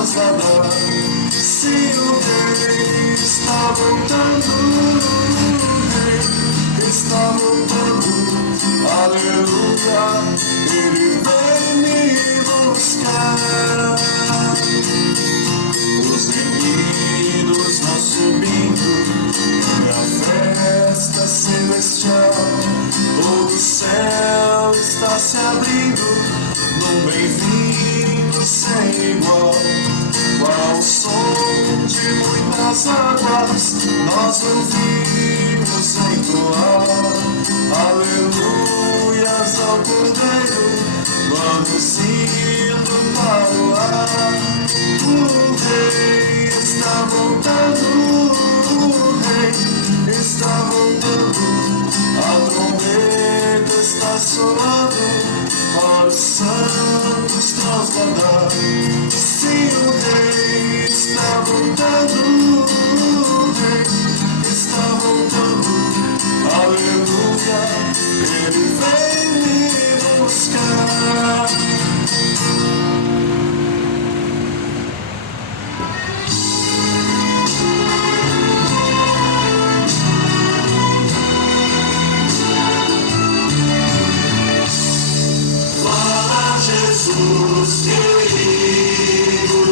trasladar. Sim, o Rei está voltando, o Rei está voltando. Aleluia, Ele vem me buscar. Os meninos vão subindo para a festa celestial. Todo o céu está se abrindo num bem-vindo sem igual. Qual o som de muitas águas nós ouvimos entoar. Aleluias ao Cordeiro, vamos indo para o ar. O Rei está voltando, o Rei está voltando. A trombeta está soando para os santos transbordar. Sim, o Rei está voltando, o Rei está voltando. Aleluia, Ele vem me buscar. Fala, Jesus querido,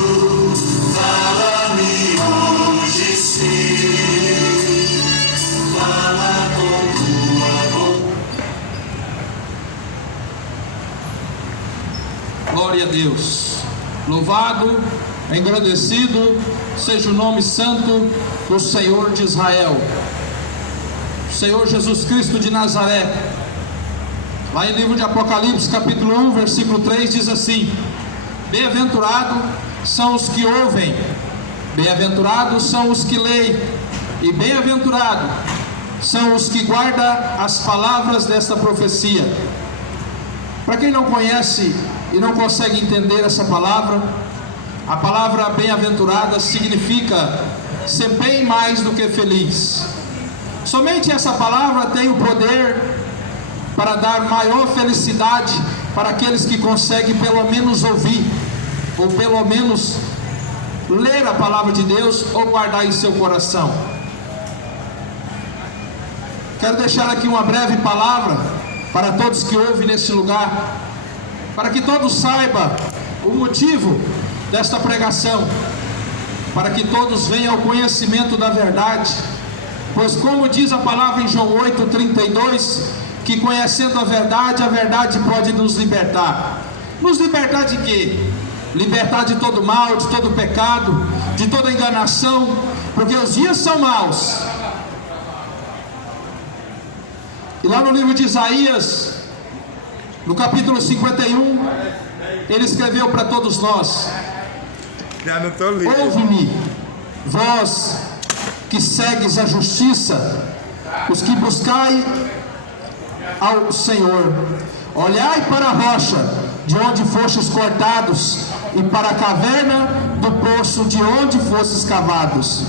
fala-me hoje sim, fala com tua boca. Glória a Deus. Louvado, engrandecido seja o nome santo do Senhor de Israel, Senhor Jesus Cristo de Nazaré. Lá em livro de Apocalipse, capítulo 1, versículo 3, diz assim: bem-aventurados são os que ouvem, bem-aventurados são os que leem, e bem-aventurados são os que guardam as palavras desta profecia. Para quem não conhece e não consegue entender essa palavra, a palavra bem-aventurada significa ser bem mais do que feliz. Somente essa palavra tem o poder para dar maior felicidade para aqueles que conseguem pelo menos ouvir, ou pelo menos ler a palavra de Deus, ou guardar em seu coração. Quero deixar aqui uma breve palavra para todos que ouvem nesse lugar, para que todos saibam o motivo desta pregação, para que todos venham ao conhecimento da verdade. Pois como diz a palavra em João 8,32, que conhecendo a verdade pode nos libertar. Nos libertar de quê? Libertar de todo mal, de todo pecado, de toda enganação, porque os dias são maus. E lá no livro de Isaías, no capítulo 51, ele escreveu para todos nós: ouve-me, vós que segues a justiça, os que buscai ao Senhor. Olhai para a rocha de onde fostes cortados, e para a caverna do poço de onde fostes cavados.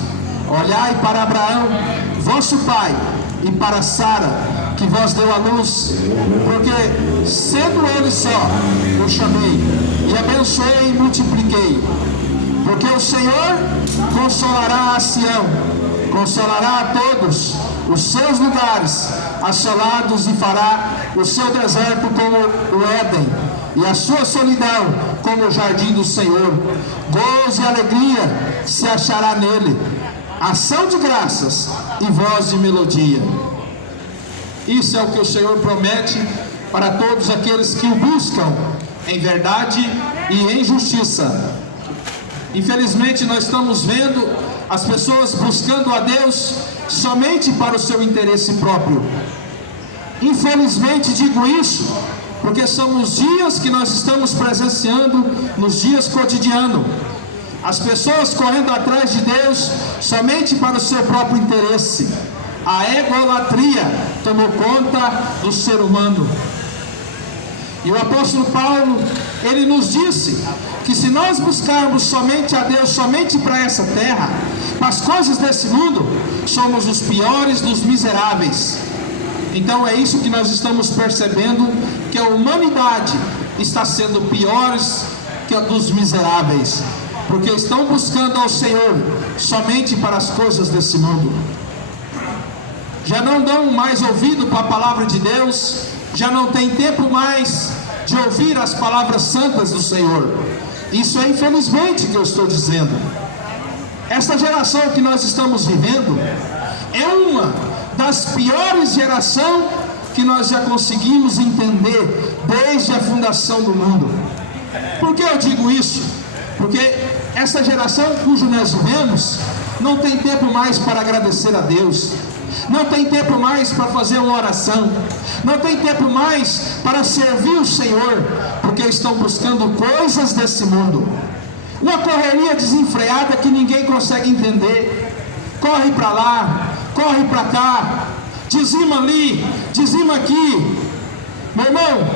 Olhai para Abraão, vosso pai, e para Sara, que vos deu a luz, porque sendo ele só, o chamei, e abençoei e multipliquei. Porque o Senhor consolará a Sião, consolará a todos os seus lugares assolados, e fará o seu deserto como o Éden, e a sua solidão como o jardim do Senhor. Gozo e alegria se achará nele, ação de graças e voz de melodia. Isso é o que o Senhor promete para todos aqueles que o buscam em verdade e em justiça. Infelizmente nós estamos vendo as pessoas buscando a Deus somente para o seu interesse próprio. Infelizmente digo isso porque são os dias que nós estamos presenciando, nos dias cotidianos. As pessoas correndo atrás de Deus somente para o seu próprio interesse. A egolatria tomou conta do ser humano. E o apóstolo Paulo, ele nos disse que se nós buscarmos somente a Deus, somente para essa terra, para as coisas desse mundo, somos os piores dos miseráveis. Então é isso que nós estamos percebendo, que a humanidade está sendo piores que a dos miseráveis. porque estão buscando ao Senhor somente para as coisas desse mundo. Já não dão mais ouvido para a palavra de Deus, já não tem tempo mais de ouvir as palavras santas do Senhor. Isso é infelizmente que eu estou dizendo. Essa geração que nós estamos vivendo é uma das piores gerações que nós já conseguimos entender desde a fundação do mundo. Por que eu digo isso? Porque essa geração cujo nós vivemos não tem tempo mais para agradecer a Deus, não tem tempo mais para fazer uma oração, não tem tempo mais para servir o Senhor, porque estão buscando coisas desse mundo. Uma correria desenfreada que ninguém consegue entender. Corre para lá, corre para cá, dizima ali, dizima aqui. Meu irmão,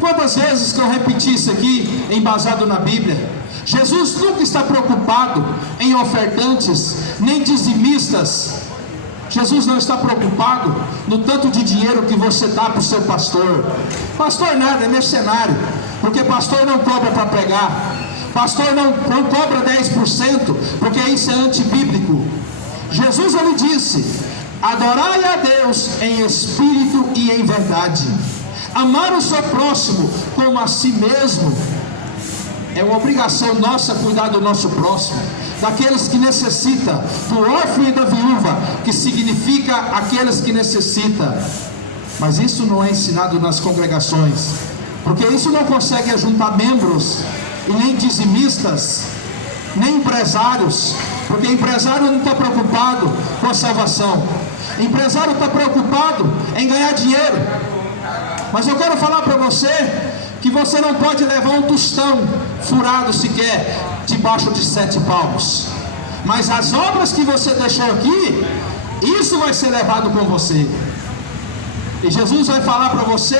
quantas vezes que eu repeti isso aqui, embasado na Bíblia? Jesus nunca está preocupado em ofertantes, nem dizimistas. Jesus não está preocupado no tanto de dinheiro que você dá para o seu pastor. Pastor nada, é mercenário, porque pastor não cobra para pregar. Pastor não cobra 10%, porque isso é antibíblico. Jesus ele disse: adorai a Deus em espírito e em verdade. Amar o seu próximo como a si mesmo. É uma obrigação nossa cuidar do nosso próximo, daqueles que necessitam, do órfão e da viúva, que significa aqueles que necessitam. Mas isso não é ensinado nas congregações, porque isso não consegue ajuntar membros, e nem dizimistas, nem empresários, porque empresário não está preocupado com a salvação, empresário está preocupado em ganhar dinheiro. Mas eu quero falar para você que você não pode levar um tostão furado sequer debaixo de 7 palmos, mas as obras que você deixou aqui, isso vai ser levado com você. E Jesus vai falar para você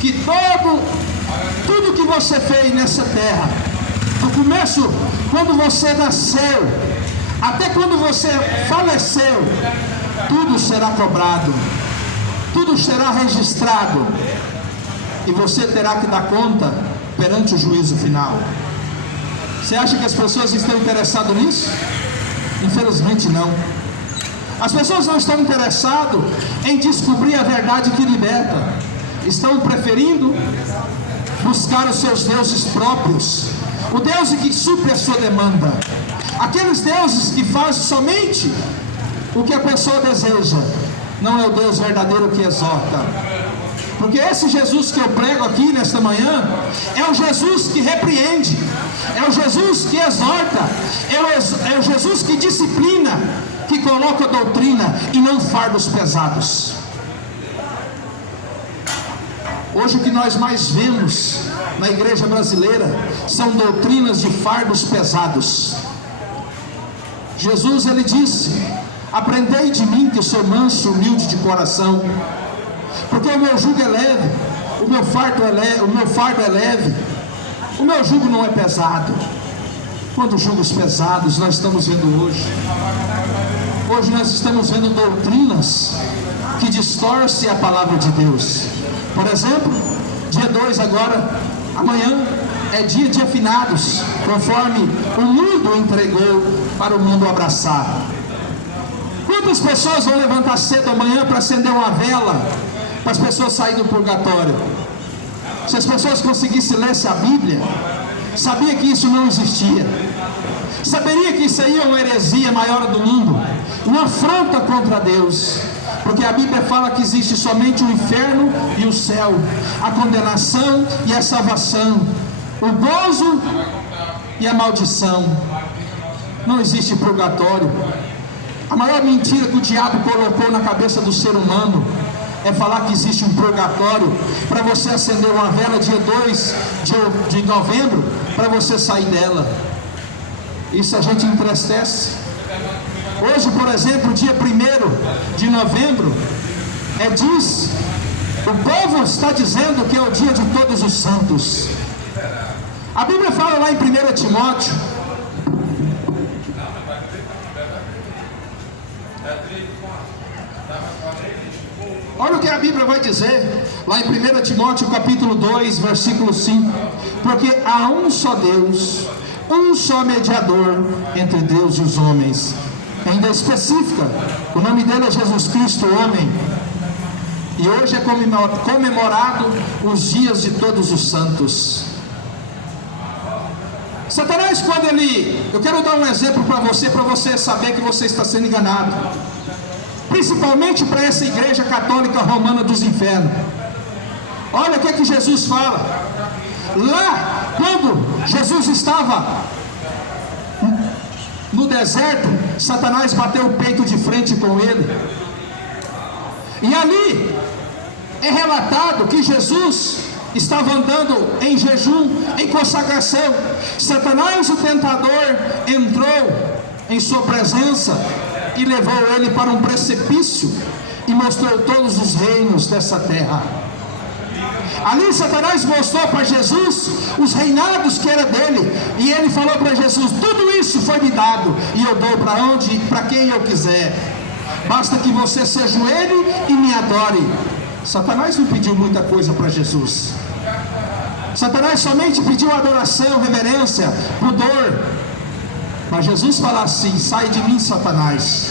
que tudo que você fez nessa terra, do começo, quando você nasceu, até quando você faleceu, tudo será cobrado, tudo será registrado, e você terá que dar conta perante o juízo final. Você acha que as pessoas estão interessadas nisso? Infelizmente não. As pessoas não estão interessadas em descobrir a verdade que liberta, estão preferindo buscar os seus deuses próprios, o Deus que supre a sua demanda, aqueles deuses que fazem somente o que a pessoa deseja. Não é o Deus verdadeiro que exorta. Porque esse Jesus que eu prego aqui nesta manhã é o Jesus que repreende, é o Jesus que exorta, é o Jesus que disciplina, que coloca doutrina e não fardos pesados. Hoje o que nós mais vemos na igreja brasileira são doutrinas de fardos pesados. Jesus ele disse: aprendei de mim que sou manso e humilde de coração, porque o meu jugo é leve, o meu fardo é leve, o meu jugo não é pesado. Quantos jugos pesados nós estamos vendo hoje? Hoje nós estamos vendo doutrinas que distorcem a palavra de Deus. Por exemplo, dia 2 agora, amanhã é dia de finados, conforme o mundo entregou para o mundo abraçar. Quantas pessoas vão levantar cedo amanhã para acender uma vela para as pessoas saírem do purgatório? Se as pessoas conseguissem ler a Bíblia, sabia que isso não existia, saberia que isso aí é uma heresia maior do mundo, uma afronta contra Deus, porque a Bíblia fala que existe somente o inferno e o céu, a condenação e a salvação, o gozo e a maldição. Não existe purgatório. A maior mentira que o diabo colocou na cabeça do ser humano é falar que existe um purgatório para você acender uma vela dia 2 de novembro para você sair dela. Isso a gente entristece. Hoje, por exemplo, dia 1º de novembro o povo está dizendo que é o dia de todos os santos. A Bíblia fala lá em 1 Timóteo, olha o que a Bíblia vai dizer lá em 1 Timóteo capítulo 2, versículo 5: porque há um só Deus, um só mediador entre Deus e os homens. Ainda específica, o nome dele é Jesus Cristo, homem. E hoje é comemorado os dias de todos os santos. Satanás, quando eu quero dar um exemplo para você saber que você está sendo enganado. Principalmente para essa igreja católica romana dos infernos. Olha o que Jesus fala. Lá, quando Jesus estava no deserto, Satanás bateu o peito de frente com ele. E ali é relatado que Jesus estava andando em jejum, em consagração. Satanás, o tentador, entrou em sua presença e levou ele para um precipício e mostrou todos os reinos dessa terra. Ali Satanás mostrou para Jesus os reinados que era dele, e ele falou para Jesus: tudo isso foi me dado e eu dou para quem eu quiser, basta que você se ajoelhe e me adore. Satanás não pediu muita coisa para Jesus. Satanás somente pediu adoração, reverência, pudor. Mas Jesus fala assim: sai de mim, Satanás.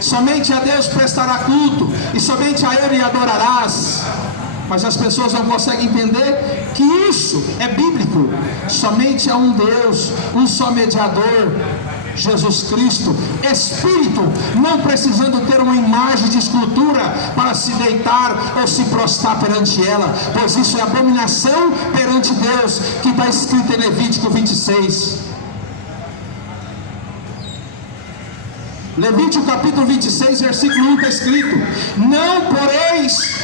Somente a Deus prestará culto, e somente a Ele adorarás. Mas as pessoas não conseguem entender que isso é bíblico. Somente há um Deus, um só mediador, Jesus Cristo, Espírito, não precisando ter uma imagem de escultura para se deitar ou se prostrar perante ela, pois isso é abominação perante Deus, que está escrito em Levítico 26. Levítico capítulo 26, versículo 1 está escrito: não poreis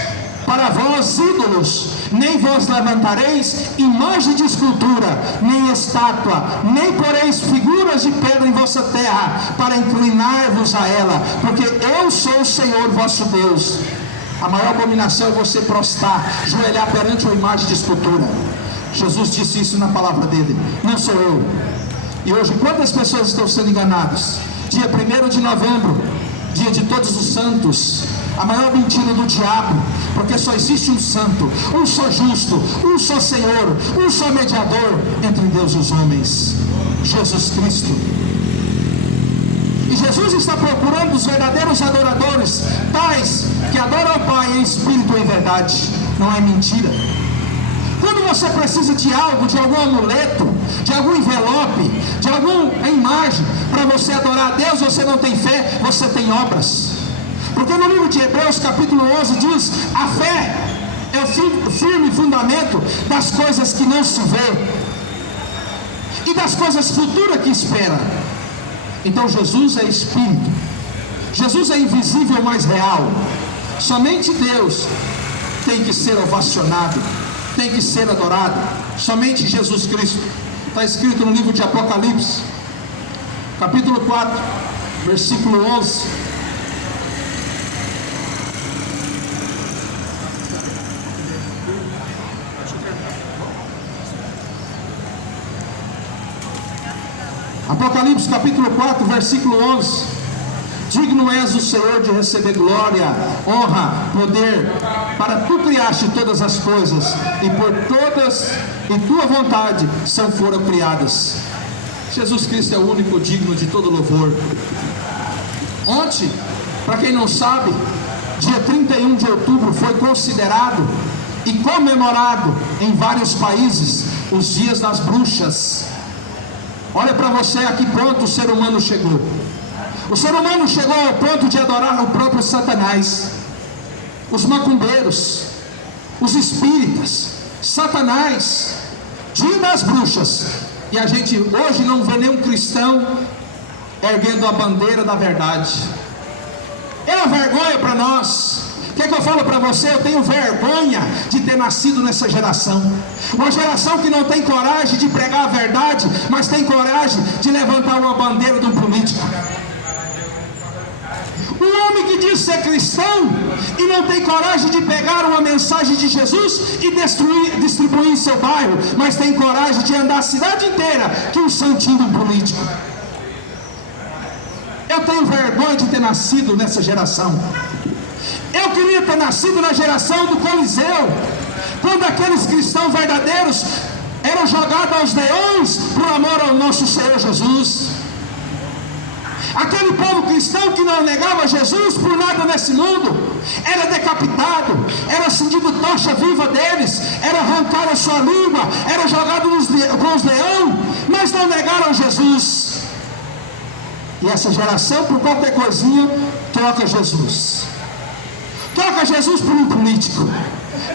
para vós ídolos, nem vos levantareis imagem de escultura, nem estátua, nem poreis figuras de pedra em vossa terra, para inclinar-vos a ela, porque eu sou o Senhor vosso Deus. A maior abominação é você prostrar, joelhar perante uma imagem de escultura. Jesus disse isso na palavra dele, não sou eu. E hoje quantas pessoas estão sendo enganadas? Dia 1º de novembro, dia de todos os santos, a maior mentira do diabo, porque só existe um santo, um só justo, um só Senhor, um só mediador entre Deus e os homens, Jesus Cristo. E Jesus está procurando os verdadeiros adoradores, tais que adoram o Pai em espírito e em verdade, não é mentira. Quando você precisa de algo, de algum amuleto, de algum envelope, de alguma imagem, para você adorar a Deus, você não tem fé, você tem obras. Porque no livro de Hebreus capítulo 11 diz: a fé é o firme fundamento das coisas que não se vê e das coisas futuras que espera. Então Jesus é Espírito, Jesus é invisível, mas real. Somente Deus tem que ser ovacionado, tem que ser adorado, somente Jesus Cristo. Está escrito no livro de Apocalipse capítulo 4, versículo 11. Apocalipse capítulo 4, versículo 11. Digno és o Senhor de receber glória, honra, poder, para tu criaste todas as coisas, e por todas em tua vontade foram criadas. Jesus Cristo é o único digno de todo louvor. Ontem, para quem não sabe, dia 31 de outubro foi considerado e comemorado em vários países os dias das bruxas. Olha para você a que ponto o ser humano chegou. O ser humano chegou ao ponto de adorar o próprio Satanás, os macumbeiros, os espíritas, Satanás, dia das bruxas. E a gente hoje não vê nenhum cristão erguendo a bandeira da verdade. É uma vergonha para nós. O que eu falo para você? Eu tenho vergonha de ter nascido nessa geração. Uma geração que não tem coragem de pregar a verdade, mas tem coragem de levantar uma bandeira de um político. Um homem que diz ser cristão e não tem coragem de pegar uma mensagem de Jesus e distribuir em seu bairro, mas tem coragem de andar a cidade inteira que um santinho de um político. Eu tenho vergonha de ter nascido nessa geração. Eu queria ter nascido na geração do Coliseu, quando aqueles cristãos verdadeiros era jogado aos leões por amor ao nosso Senhor Jesus. Aquele povo cristão que não negava Jesus por nada nesse mundo, era decapitado, era acendido tocha viva deles, era arrancada a sua língua, era jogado com os leões, mas não negaram Jesus. E essa geração, por qualquer coisinha, troca Jesus. Troca Jesus por um político.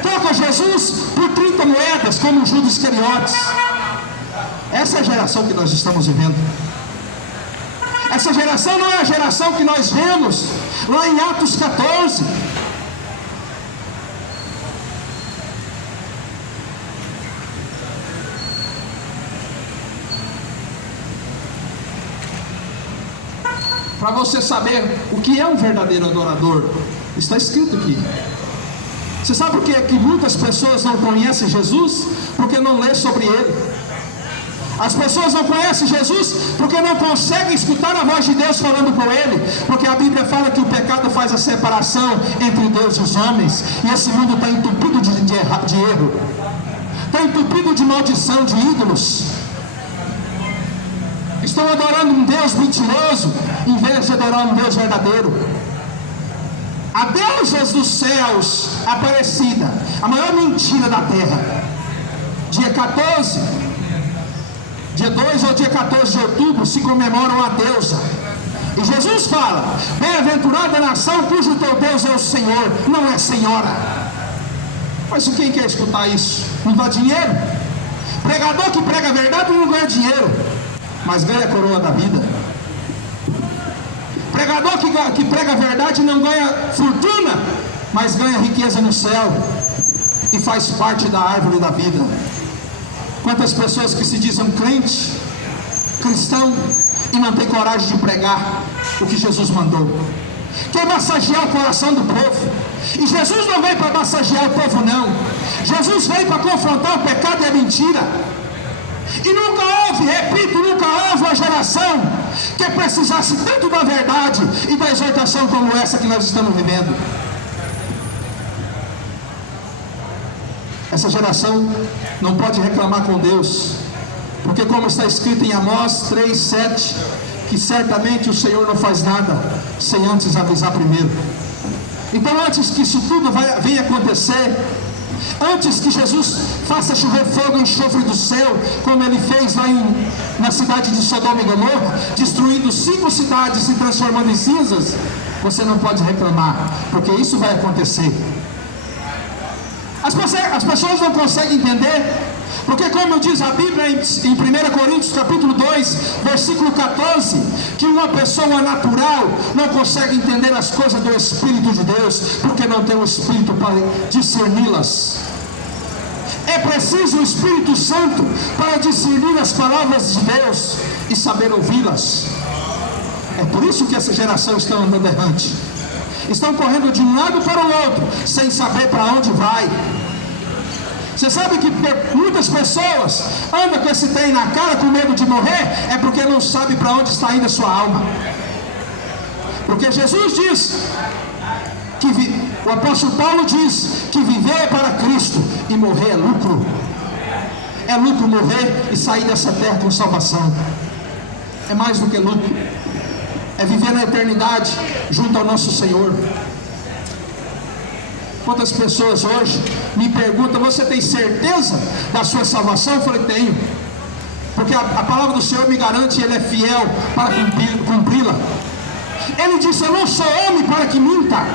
Troca Jesus por 30 moedas, como Judas Iscariotes. Essa é a geração que nós estamos vivendo. Essa geração não é a geração que nós vemos lá em Atos 14. Para você saber o que é um verdadeiro adorador, está escrito aqui. Você sabe por que muitas pessoas não conhecem Jesus? Porque não lê sobre ele. As pessoas não conhecem Jesus porque não conseguem escutar a voz de Deus falando com ele, porque a Bíblia fala que o pecado faz a separação entre Deus e os homens, e esse mundo está entupido de erro, está entupido de maldição, de ídolos. Estão adorando um Deus mentiroso em vez de adorar um Deus verdadeiro. A deusas dos céus Aparecida, a maior mentira da terra. Dia 2 ou dia 14 de outubro se comemoram a deusa. E Jesus fala: bem-aventurada a nação cujo teu Deus é o Senhor, não é senhora. Mas quem quer escutar isso? Não dá dinheiro? Pregador que prega a verdade não ganha dinheiro, mas ganha a coroa da vida. Pregador que prega a verdade não ganha fortuna, mas ganha riqueza no céu e faz parte da árvore da vida. Quantas pessoas que se dizem crente, cristão, e não tem coragem de pregar o que Jesus mandou. Quer massagear o coração do povo. E Jesus não veio para massagear o povo, não. Jesus veio para confrontar o pecado e a mentira. E nunca houve, repito, nunca houve uma geração que precisasse tanto da verdade e da exortação como essa que nós estamos vivendo. Essa geração não pode reclamar com Deus, porque como está escrito em Amós 3:7, que certamente o Senhor não faz nada sem antes avisar primeiro. Então, antes que isso tudo venha acontecer, antes que Jesus faça chover fogo e enxofre do céu, como ele fez lá na cidade de Sodoma e Gomorra, destruindo 5 cidades e transformando em cinzas, você não pode reclamar, porque isso vai acontecer. As pessoas não conseguem entender, porque como diz a Bíblia em 1 Coríntios capítulo 2, versículo 14, que uma pessoa natural não consegue entender as coisas do Espírito de Deus, porque não tem o Espírito para discerni-las. É preciso o Espírito Santo para discernir as palavras de Deus e saber ouvi-las. É por isso que essa geração está andando errante. Estão correndo de um lado para o outro, sem saber para onde vai. Você sabe que muitas pessoas andam com esse trem na cara com medo de morrer, é porque não sabe para onde está indo a sua alma. Porque Jesus diz, o apóstolo Paulo diz, que viver é para Cristo e morrer é lucro. É lucro morrer e sair dessa terra com salvação. É mais do que lucro. É viver na eternidade junto ao nosso Senhor. Quantas pessoas hoje me perguntam: você tem certeza da sua salvação? Eu falei: tenho, porque a palavra do Senhor me garante, Ele é fiel para cumpri-la. Ele disse: eu não sou homem para que minta,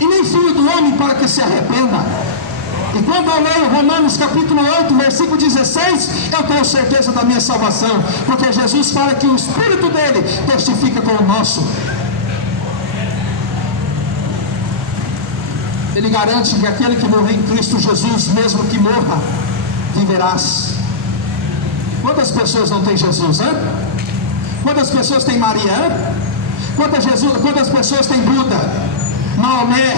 e nem filho do homem para que se arrependa. E quando eu leio Romanos capítulo 8, versículo 16, eu tenho certeza da minha salvação, porque Jesus fala que o Espírito dele testifica com o nosso. Ele garante que aquele que morrer em Cristo Jesus, mesmo que morra, viverás. Quantas pessoas não têm Jesus, hein? Quantas pessoas têm Maria, hein? Quantas pessoas têm Buda, Maomé,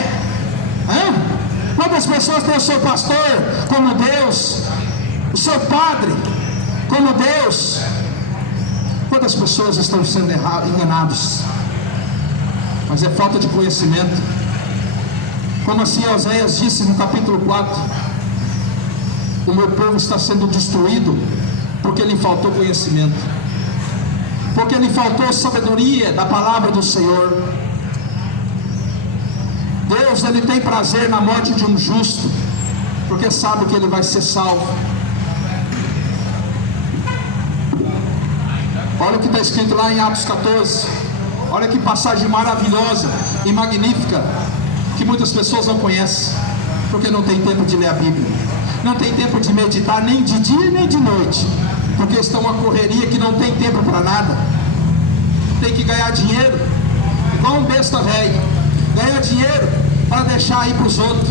hein? Quantas pessoas têm o seu pastor como Deus, o seu padre como Deus? Quantas pessoas estão sendo enganados? Mas é falta de conhecimento. Como assim Oséias disse no capítulo 4: o meu povo está sendo destruído porque lhe faltou conhecimento, porque lhe faltou sabedoria da palavra do Senhor. Deus, Ele tem prazer na morte de um justo, porque sabe que ele vai ser salvo. Olha o que está escrito lá em Atos 14. Olha que passagem maravilhosa e magnífica, que muitas pessoas não conhecem, porque não tem tempo de ler a Bíblia, não tem tempo de meditar nem de dia nem de noite, porque estão uma correria que não tem tempo para nada. Tem que ganhar dinheiro, igual um besta velho, ganhar dinheiro para deixar aí para os outros,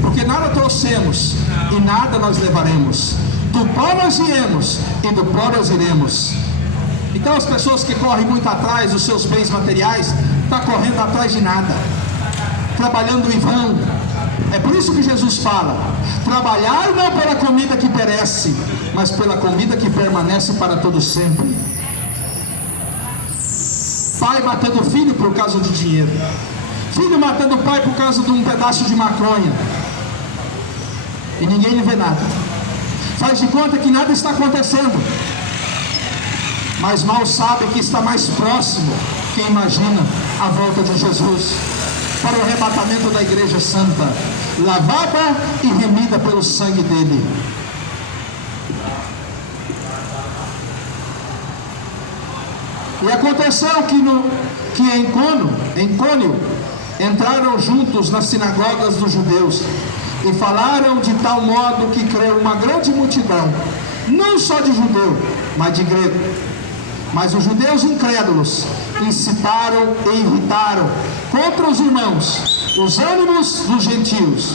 porque nada trouxemos e nada nós levaremos. Do pó nós viemos e do pó nós iremos. Então as pessoas que correm muito atrás dos seus bens materiais, estão correndo atrás de nada, trabalhando em vão. É por isso que Jesus fala: trabalhar não pela comida que perece, mas pela comida que permanece para todo sempre. Pai matando filho por causa de dinheiro, filho matando pai por causa de um pedaço de maconha, e ninguém lhe vê nada, faz de conta que nada está acontecendo, mas mal sabe que está mais próximo quem imagina a volta de Jesus para o arrebatamento da igreja santa, lavada e remida pelo sangue dele. E aconteceu que em Cônio entraram juntos nas sinagogas dos judeus e falaram de tal modo que creu uma grande multidão, não só de judeu, mas de grego. Mas os judeus incrédulos incitaram e irritaram contra os irmãos os ânimos dos gentios.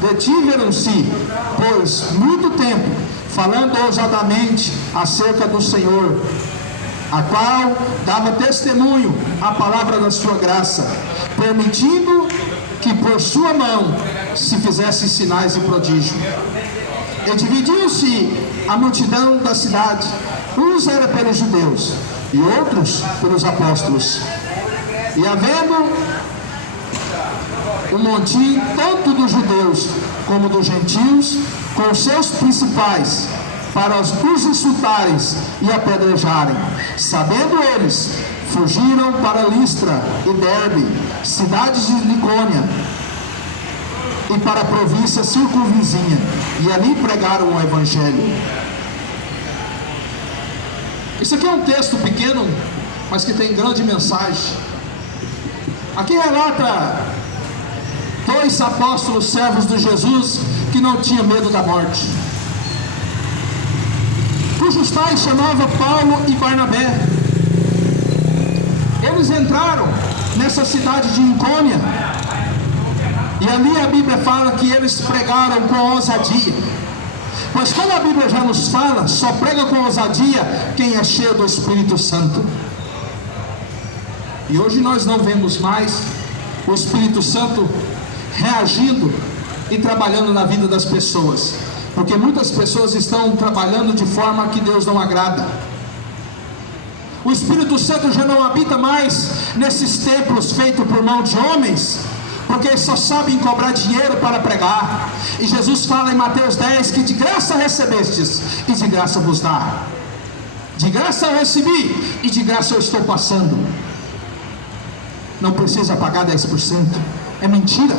Detiveram-se, pois, muito tempo, falando ousadamente acerca do Senhor, a qual dava testemunho à palavra da sua graça, permitindo que por sua mão se fizessem sinais e prodígios. E dividiu-se a multidão da cidade, uns eram pelos judeus e outros pelos apóstolos. E havendo um montim tanto dos judeus como dos gentios, com seus principais, para os insultarem e apedrejarem. Sabendo eles, fugiram para Listra e Derbe, cidades de Licônia, e para a província circunvizinha, e ali pregaram o Evangelho. Isso aqui é um texto pequeno, mas que tem grande mensagem. Aqui relata dois apóstolos servos de Jesus que não tinham medo da morte, cujos pais chamavam Paulo e Barnabé. Eles entraram nessa cidade de Icônia, e ali a Bíblia fala que eles pregaram com ousadia. Pois quando a Bíblia já nos fala, só prega com ousadia quem é cheio do Espírito Santo. E hoje nós não vemos mais o Espírito Santo reagindo e trabalhando na vida das pessoas, porque muitas pessoas estão trabalhando de forma que Deus não agrada. O Espírito Santo já não habita mais nesses templos feitos por mão de homens, porque eles só sabem cobrar dinheiro para pregar. E Jesus fala em Mateus 10 que de graça recebestes e de graça vos dá. De graça eu recebi e de graça eu estou passando. Não precisa pagar 10%, é mentira.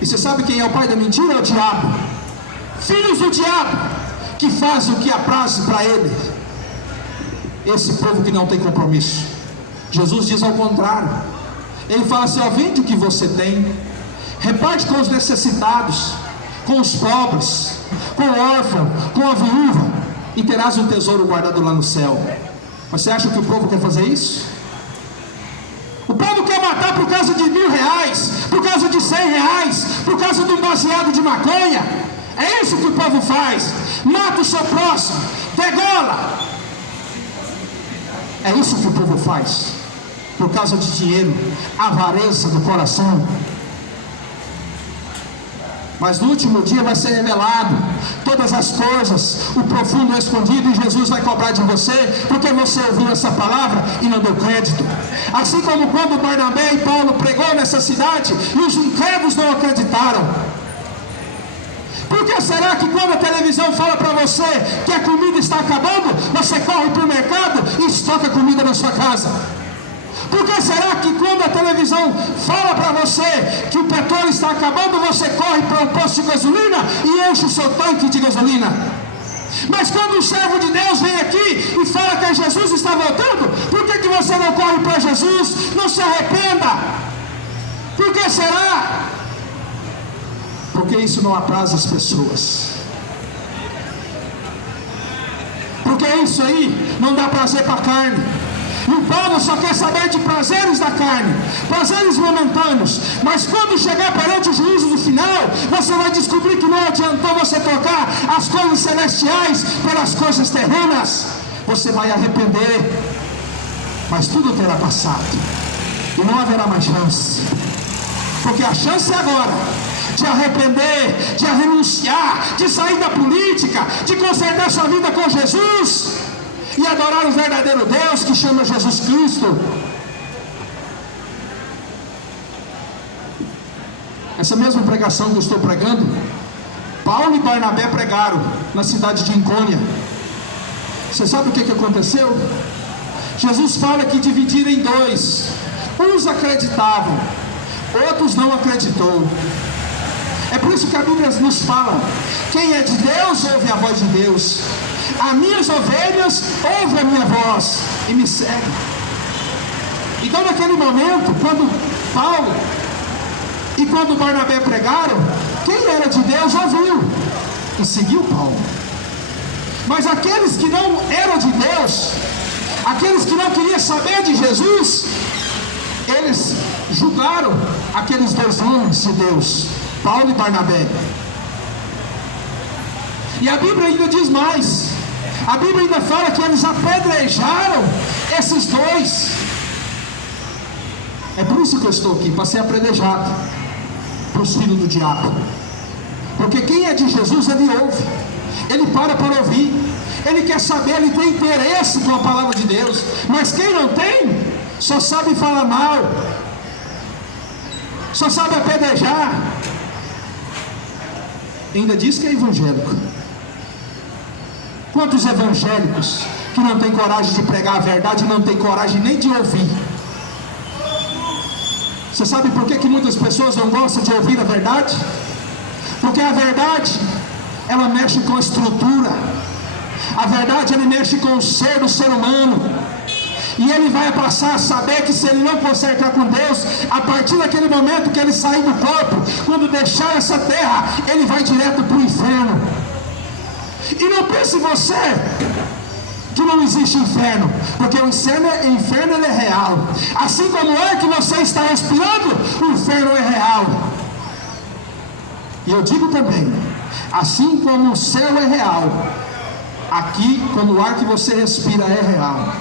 E você sabe quem é o pai da mentira? É o diabo. Filhos do diabo, que fazem o que apraz para ele. Esse povo que não tem compromisso. Jesus diz ao contrário. Ele fala assim: ó, vende o que você tem, reparte com os necessitados, com os pobres, com o órfão, com a viúva, e terás um tesouro guardado lá no céu. Mas você acha que o povo quer fazer isso? O povo quer matar por causa de R$1.000, por causa de R$100, por causa de um baseado de maconha. É isso que o povo faz. Mata o seu próximo, degola. É isso que o povo faz, por causa de dinheiro, avareza do coração. Mas no último dia vai ser revelado todas as coisas, o profundo e o escondido, e Jesus vai cobrar de você, porque você ouviu essa palavra e não deu crédito. Assim como quando Barnabé e Paulo pregou nessa cidade, e os incrédulos não acreditaram. Por que será que quando a televisão fala para você que a comida está acabando, você corre para o mercado e estoca comida na sua casa? Por que será que quando a televisão fala para você que o petróleo está acabando, você corre para um posto de gasolina e enche o seu tanque de gasolina? Mas quando o servo de Deus vem aqui e fala que Jesus está voltando, por que você não corre para Jesus? Não se arrependa. Por que será? Porque isso não apraz as pessoas. Porque isso aí não dá prazer para a carne. E o povo só quer saber de prazeres da carne, prazeres momentâneos. Mas quando chegar perante o juízo do final, você vai descobrir que não adiantou você trocar as coisas celestiais pelas coisas terrenas. Você vai arrepender, mas tudo terá passado e não haverá mais chance. Porque a chance é agora de arrepender, de renunciar, de sair da política, de consertar sua vida com Jesus e adorar o verdadeiro Deus que chama Jesus Cristo. Essa mesma pregação que eu estou pregando, Paulo e Barnabé pregaram na cidade de Icônia. Você sabe o que aconteceu? Jesus fala que dividiram em dois. Uns acreditavam, outros não acreditou. É por isso que a Bíblia nos fala: quem é de Deus ouve a voz de Deus. As minhas ovelhas ouvem a minha voz e me seguem. Então naquele momento, quando Paulo e quando Barnabé pregaram, quem era de Deus ouviu e seguiu Paulo. Mas aqueles que não eram de Deus, aqueles que não queriam saber de Jesus, eles julgaram aqueles dois homens de Deus, Paulo e Barnabé. E a Bíblia ainda diz mais. A Bíblia ainda fala que eles apedrejaram esses dois. É por isso que eu estou aqui, para ser apedrejado para os filhos do diabo. Porque quem é de Jesus, ele ouve, ele para ouvir, ele quer saber, ele tem interesse com a palavra de Deus. Mas quem não tem, só sabe falar mal, só sabe apedrejar. Ainda diz que é evangélico. Quantos evangélicos que não têm coragem de pregar a verdade, não têm coragem nem de ouvir? Você sabe por que muitas pessoas não gostam de ouvir a verdade? Porque a verdade, ela mexe com a estrutura. A verdade, ela mexe com o ser do ser humano. E ele vai passar a saber que se ele não consertar com Deus, a partir daquele momento que ele sair do corpo, quando deixar essa terra, ele vai direto para o inferno. E não pense você que não existe inferno, porque o inferno ele é real. Assim como o ar que você está respirando, o inferno é real. E eu digo também, assim como o céu é real, aqui, como o ar que você respira é real,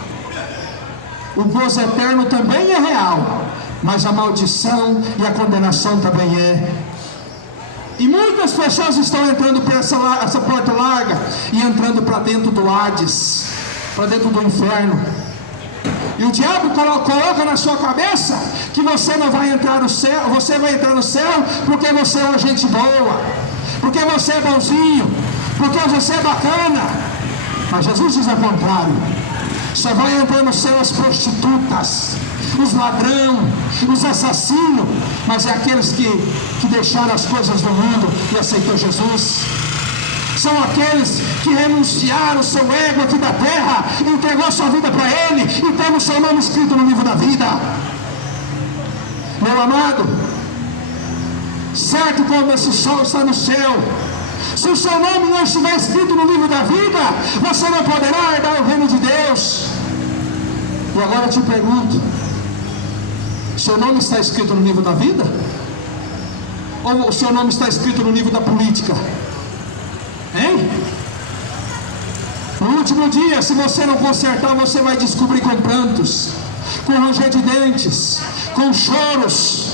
o gozo eterno também é real, mas a maldição e a condenação também é. E muitas pessoas estão entrando por essa porta larga e entrando para dentro do Hades, para dentro do inferno. E o diabo coloca na sua cabeça que você não vai entrar no céu, você vai entrar no céu porque você é uma gente boa, porque você é bonzinho, porque você é bacana. Mas Jesus diz ao contrário: só vai entrar no céu as prostitutas, os ladrões, os assassinos, mas é aqueles que deixaram as coisas do mundo e aceitou Jesus. São aqueles que renunciaram o seu ego aqui da terra, entregou sua vida para Ele e tem o seu nome escrito no livro da vida. Meu amado, certo como esse sol está no céu, se o seu nome não estiver escrito no livro da vida, você não poderá herdar o reino de Deus. E agora eu te pergunto: seu nome está escrito no livro da vida? Ou o seu nome está escrito no livro da política? Hein? No último dia, se você não consertar, você vai descobrir com prantos, com ranger de dentes, com choros.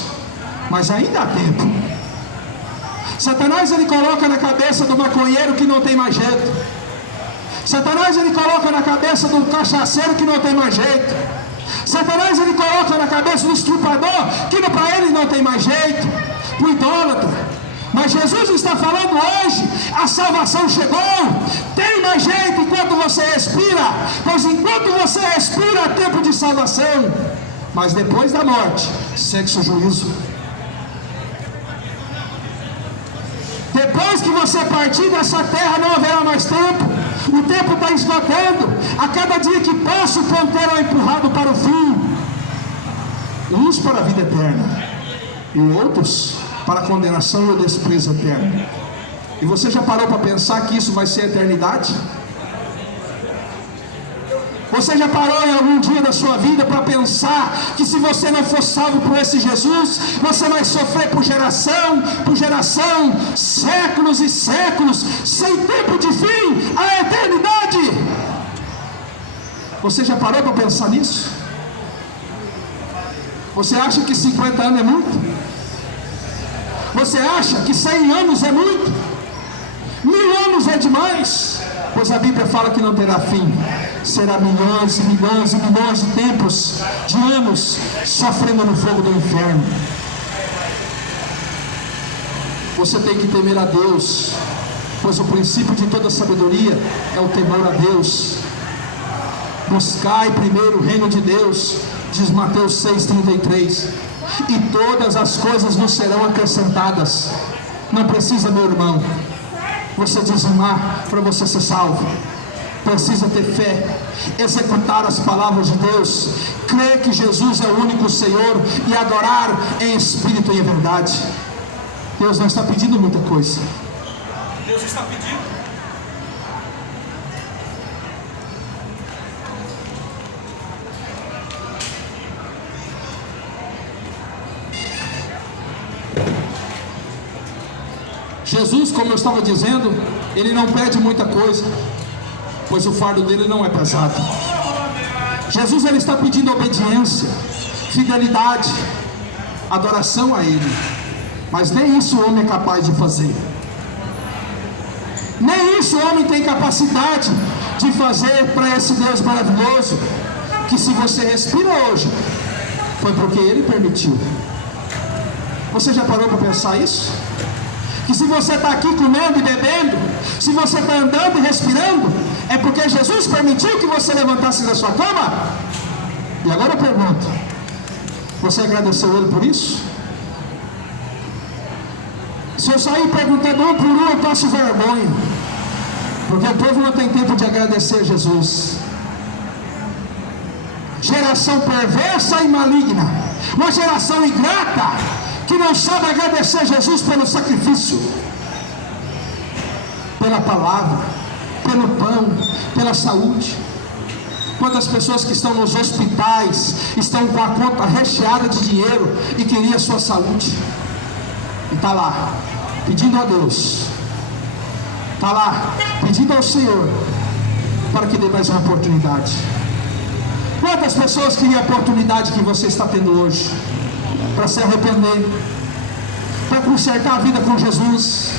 Mas ainda há tempo. Satanás ele coloca na cabeça do maconheiro que não tem mais jeito. Satanás ele coloca na cabeça do cachaceiro que não tem mais jeito. Satanás ele coloca na cabeça do estrupador que para ele não tem mais jeito, o idólatra. Mas Jesus está falando hoje, a salvação chegou, tem mais jeito enquanto você respira, pois enquanto você respira é tempo de salvação, mas depois da morte, sexo juízo. Depois que você partir dessa terra não haverá mais tempo, o tempo está esgotando, a cada dia que passa o ponteiro é empurrado para o fim, uns para a vida eterna, e outros para a condenação e o desprezo eterno. E você já parou para pensar que isso vai ser a eternidade? Você já parou em algum dia da sua vida para pensar que se você não for salvo por esse Jesus, você vai sofrer por geração, séculos e séculos, sem tempo de fim, a eternidade? Você já parou para pensar nisso? Você acha que 50 anos é muito? Você acha que 100 anos é muito? 1000 anos é demais? Pois a Bíblia fala que não terá fim. Será milhões e milhões e milhões de tempos, de anos, sofrendo no fogo do inferno. Você tem que temer a Deus, pois o princípio de toda sabedoria é o temor a Deus. Buscai primeiro o reino de Deus, diz Mateus 6,33, e todas as coisas nos serão acrescentadas. Não precisa, meu irmão, você dizimar para você ser salvo. Precisa ter fé, executar as palavras de Deus, crer que Jesus é o único Senhor e adorar em espírito e em verdade. Deus não está pedindo muita coisa. Deus está pedindo. Jesus, como eu estava dizendo, ele não pede muita coisa, pois o fardo dele não é pesado. Jesus ele está pedindo obediência, fidelidade, adoração a ele. Mas nem isso o homem é capaz de fazer. Nem isso o homem tem capacidade de fazer para esse Deus maravilhoso, que se você respira hoje, foi porque ele permitiu. Você já parou para pensar isso? Que se você está aqui comendo e bebendo, se você está andando e respirando, é porque Jesus permitiu que você levantasse da sua cama? E agora eu pergunto, você agradeceu ele por isso? Se eu sair perguntando um por um, eu passo vergonha, porque o povo não tem tempo de agradecer a Jesus. Geração perversa e maligna, uma geração ingrata, que não sabe agradecer Jesus pelo sacrifício, pela palavra, pelo pão, pela saúde. Quantas pessoas que estão nos hospitais estão com a conta recheada de dinheiro e queria a sua saúde, e está lá pedindo a Deus, está lá pedindo ao Senhor para que dê mais uma oportunidade. Quantas pessoas queriam a oportunidade que você está tendo hoje para se arrepender, para consertar a vida com Jesus,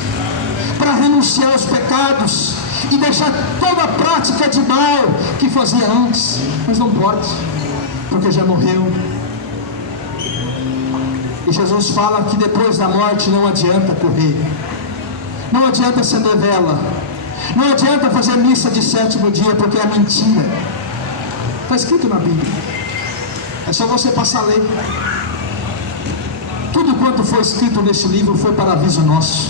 para renunciar aos pecados e deixar toda a prática de mal que fazia antes, mas não pode, porque já morreu. E Jesus fala que depois da morte não adianta correr, não adianta acender vela, não adianta fazer missa de 7º dia, porque é mentira. Está escrito na Bíblia, é só você passar a ler. Tudo quanto foi escrito nesse livro foi para aviso nosso.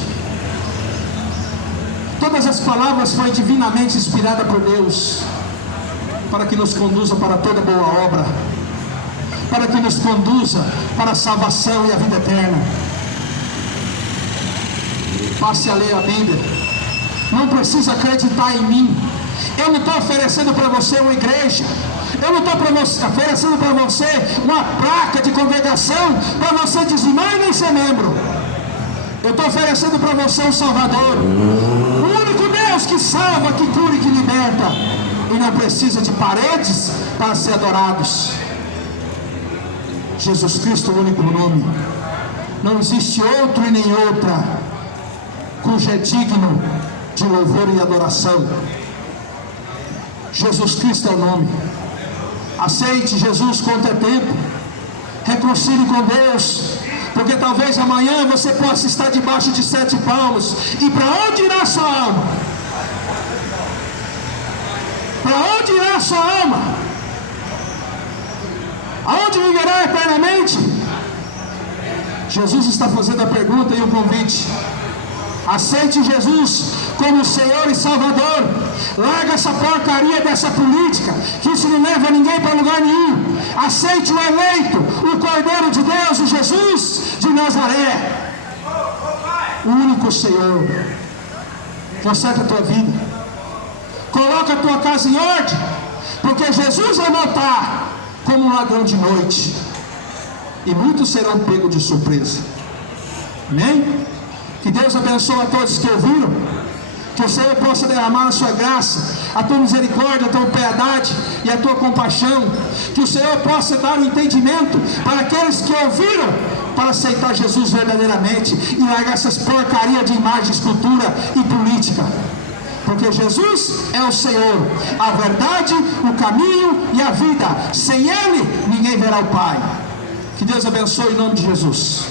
Todas as palavras foram divinamente inspiradas por Deus, para que nos conduza para toda boa obra, para que nos conduza para a salvação e a vida eterna. Passe a ler a Bíblia. Não precisa acreditar em mim. Eu não estou oferecendo para você uma igreja, eu não estou oferecendo para você uma placa de congregação para você dizimar e nem ser membro. Eu estou oferecendo para você um Salvador, o único Deus que salva, que cura e que liberta, e não precisa de paredes para ser adorados. Jesus Cristo, o único nome, não existe outro e nem outra. cujo é digno de louvor e adoração. Jesus Cristo é o nome. Aceite Jesus quanto é tempo. Reconcilie com Deus, porque talvez amanhã você possa estar debaixo de 7 palmos. E para onde irá a sua alma? Para onde irá a sua alma? Aonde viverá eternamente? Jesus está fazendo a pergunta e o convite. Aceite Jesus como Senhor e Salvador. Larga essa porcaria dessa política, que isso não leva ninguém para lugar nenhum. Aceite o eleito, o Cordeiro de Deus, o Jesus de Nazaré, o único Senhor. Conserta a tua vida, coloca a tua casa em ordem, porque Jesus vai voltar como um ladrão de noite, e muitos serão pegos de surpresa. Amém? Que Deus abençoe a todos que ouviram. Que o Senhor possa derramar a sua graça, a tua misericórdia, a tua piedade e a tua compaixão. Que o Senhor possa dar o entendimento para aqueles que ouviram, para aceitar Jesus verdadeiramente e largar essas porcarias de imagem, escultura e política. Porque Jesus é o Senhor, a verdade, o caminho e a vida. Sem Ele, ninguém verá o Pai. Que Deus abençoe em nome de Jesus.